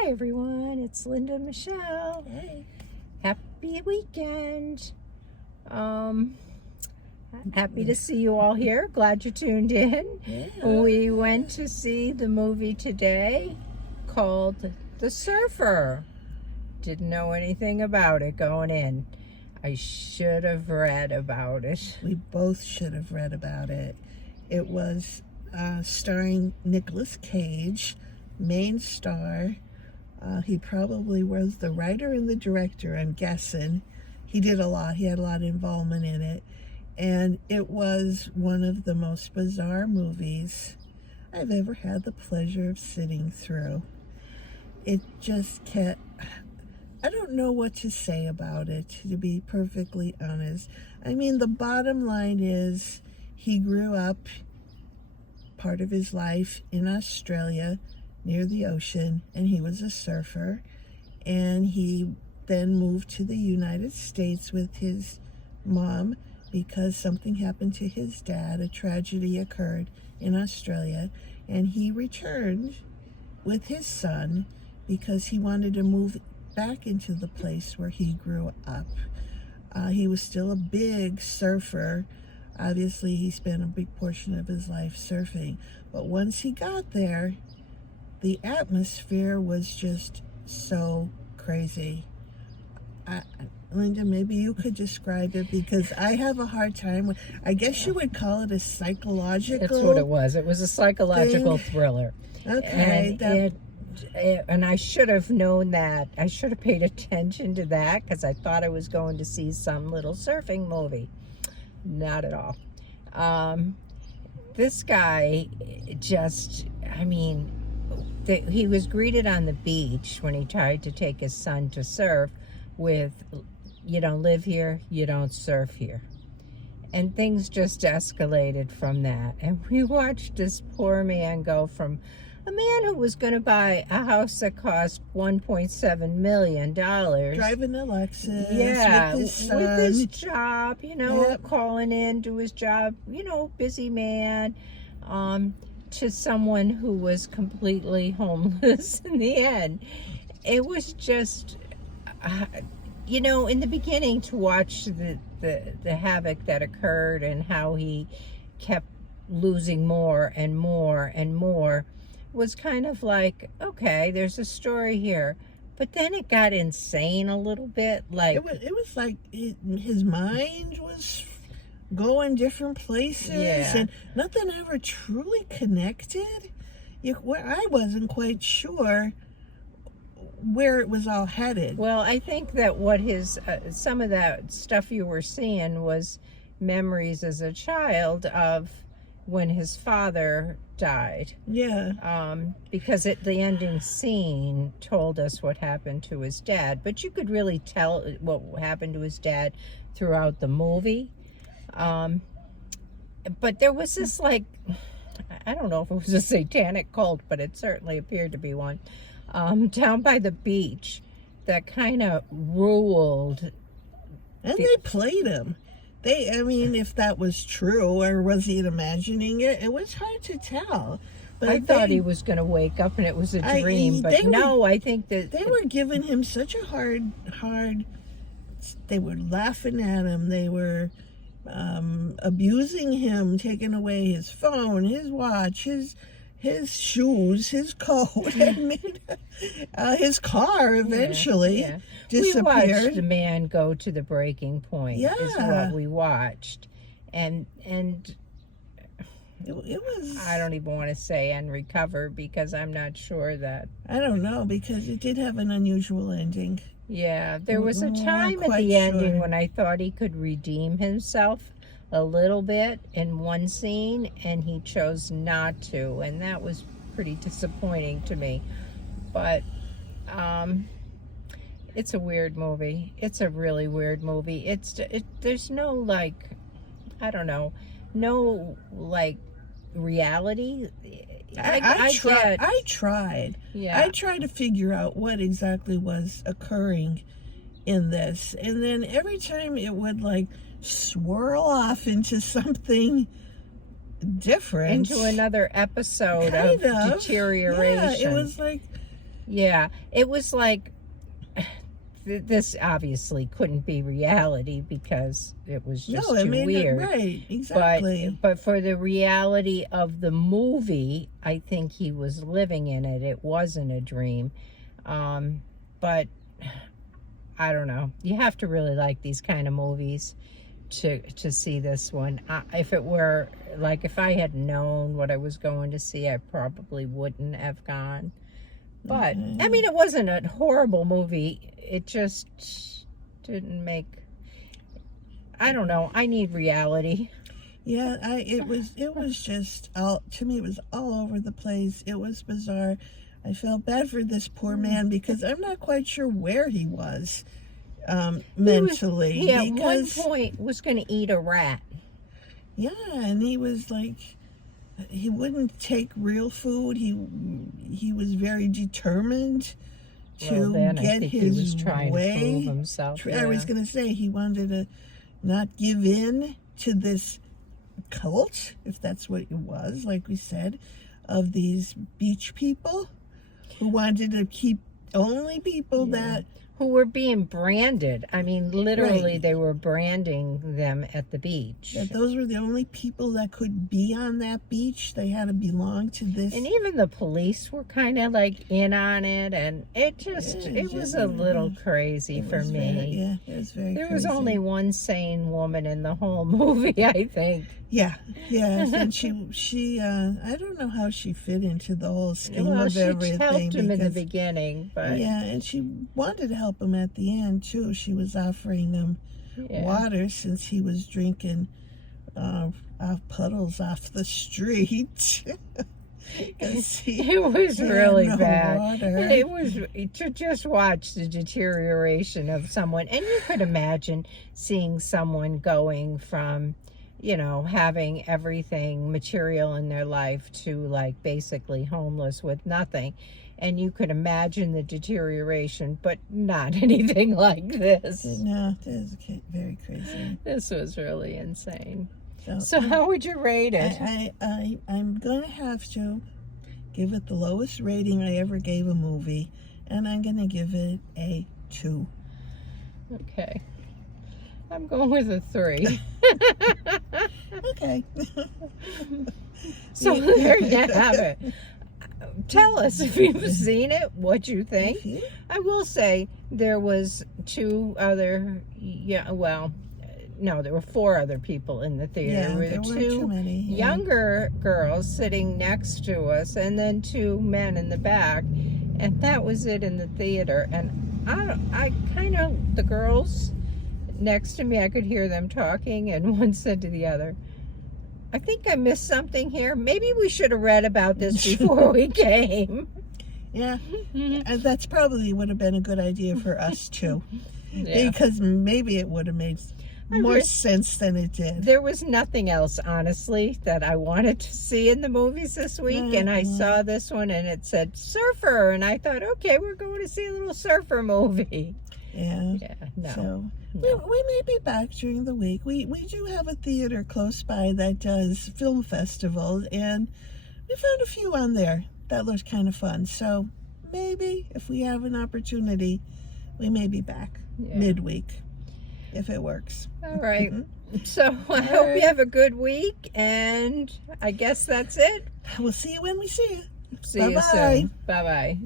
Hi everyone, it's Linda Michelle. Hey. Happy weekend. Happy to see you all here. Glad you tuned in. Yeah. We went to see the movie today called The Surfer. Didn't know anything about it going in. I should have read about it. We both should have read about it. It was starring Nicolas Cage, main star. He probably was the writer and the director, I'm guessing. He did a lot. He had a lot of involvement in it. And it was one of the most bizarre movies I've ever had the pleasure of sitting through. It just kept... I don't know what to say about it, to be perfectly honest. I mean, the bottom line is he grew up part of his life in Australia near the ocean, and he was a surfer. And he then moved to the United States with his mom because something happened to his dad. A tragedy occurred in Australia, and he returned with his son because he wanted to move back into the place where he grew up. He was still a big surfer. Obviously, he spent a big portion of his life surfing. But once he got there, the atmosphere was just so crazy. Linda, maybe you could describe it, because I have a hard time with, I guess you would call it a psychological... That's what it was. It was a psychological thriller. Okay. And I should have known that. I should have paid attention to that because I thought I was going to see some little surfing movie. Not at all. This guy just, I mean, he was greeted on the beach when he tried to take his son to surf with, you don't live here, you don't surf here. And things just escalated from that. And we watched this poor man go from a man who was going to buy a house that cost $1.7 million. Driving a Lexus. Yeah, with his job, calling in to his job, busy man, to someone who was completely homeless in the end. It was just, in the beginning, to watch the havoc that occurred and how he kept losing more and more and more, was kind of like, okay, there's a story here. But then it got insane a little bit. Like it was like his mind was going different places, and nothing ever truly connected. I wasn't quite sure where it was all headed. Well, I think that what his some of that stuff you were seeing was memories as a child of when his father died. Yeah. Because the ending scene told us what happened to his dad, but you could really tell what happened to his dad throughout the movie. But there was this, like, I don't know if it was a satanic cult, but it certainly appeared to be one, down by the beach that kind of ruled. And they played him. If that was true, or was he imagining it? It was hard to tell. But I thought he was going to wake up and it was a dream, but no, I think that... They were giving him such a hard... They were laughing at him. They were abusing him, taking away his phone, his watch, his shoes, his coat, his car eventually disappeared. We watched the man go to the breaking point. Yeah. Is what we watched. And it was... I don't even want to say and recover, because I'm not sure that... I don't know, because it did have an unusual ending. Yeah, there was a time at the ending when I thought he could redeem himself a little bit in one scene, and he chose not to, and that was pretty disappointing to me. But it's a weird movie. It's a really weird movie. There's no, like, I don't know, no, like, reality. I tried. Yeah. I tried to figure out what exactly was occurring in this, and then every time it would, like, swirl off into something different, into another episode of deterioration. Yeah, it was like Yeah, it was like this obviously couldn't be reality because it was just No, it too made weird. it right. Exactly. But for the reality of the movie, I think he was living in it. It wasn't a dream. But I don't know. You have to really like these kind of movies to see this one. If it were like if I had known what I was going to see, I probably wouldn't have gone. But I mean, it wasn't a horrible movie. It just didn't make. I don't know. I need reality. Yeah, it was just all, to me, it was all over the place. It was bizarre. I felt bad for this poor man because I'm not quite sure where he was mentally. He at one because, point was going to eat a rat. yeah, and he was like, he wouldn't take real food. He was very determined to then I get think his he was trying way. to prove himself. I was going to say he wanted to not give in to this cult, if that's what it was, like we said, of these beach people who wanted to keep only people that who were being branded. I mean, literally, Right. they were branding them at the beach. those were the only people that could be on that beach. They had to belong to this. And even the police were kind of like in on it, and it was a little crazy for me. It was very There was crazy. only one sane woman in the whole movie, I think. Yeah, and she I don't know how she fit into the whole scheme Well, of she everything. helped him in the because- beginning, but Yeah, and she wanted to help him at the end too. She was offering him yeah. water since he was drinking puddles off the street. 'Cause It was he had really no bad. water. And it was to just watch the deterioration of someone, and you could imagine seeing someone going from, having everything material in their life to like basically homeless with nothing. And you could imagine the deterioration, but not anything like this. No, this is very crazy. This was really insane. So, So how would you rate it? I'm gonna have to give it the lowest rating I ever gave a movie, and I'm gonna give it a 2. Okay. I'm going with a 3. Okay. So there you have it. Tell us if you've seen it, what you think. I will say there was 2 other, there were 4 other people in the theater. Yeah, There there were weren't 2 too many. Yeah. younger girls sitting next to us, and then 2 men in the back, and that was it in the theater. And the girls next to me, I could hear them talking, and one said to the other, I think I missed something here. Maybe we should have read about this before we came. Yeah, and that's probably would have been a good idea for us too, Yeah. because maybe it would have made more sense than it did. There was nothing else, honestly, that I wanted to see in the movies this week, and I saw this one, and it said surfer, and I thought, okay, we're going to see a little surfer movie. Yeah. Yeah, no. So No. we may be back during the week. We do have a theater close by that does film festivals, and we found a few on there that looked kind of fun. So maybe if we have an opportunity, we may be back midweek if it works. All right. So I hope you have a good week, and I guess that's it. We'll see you when we see you. See you Bye-bye. soon. Bye-bye.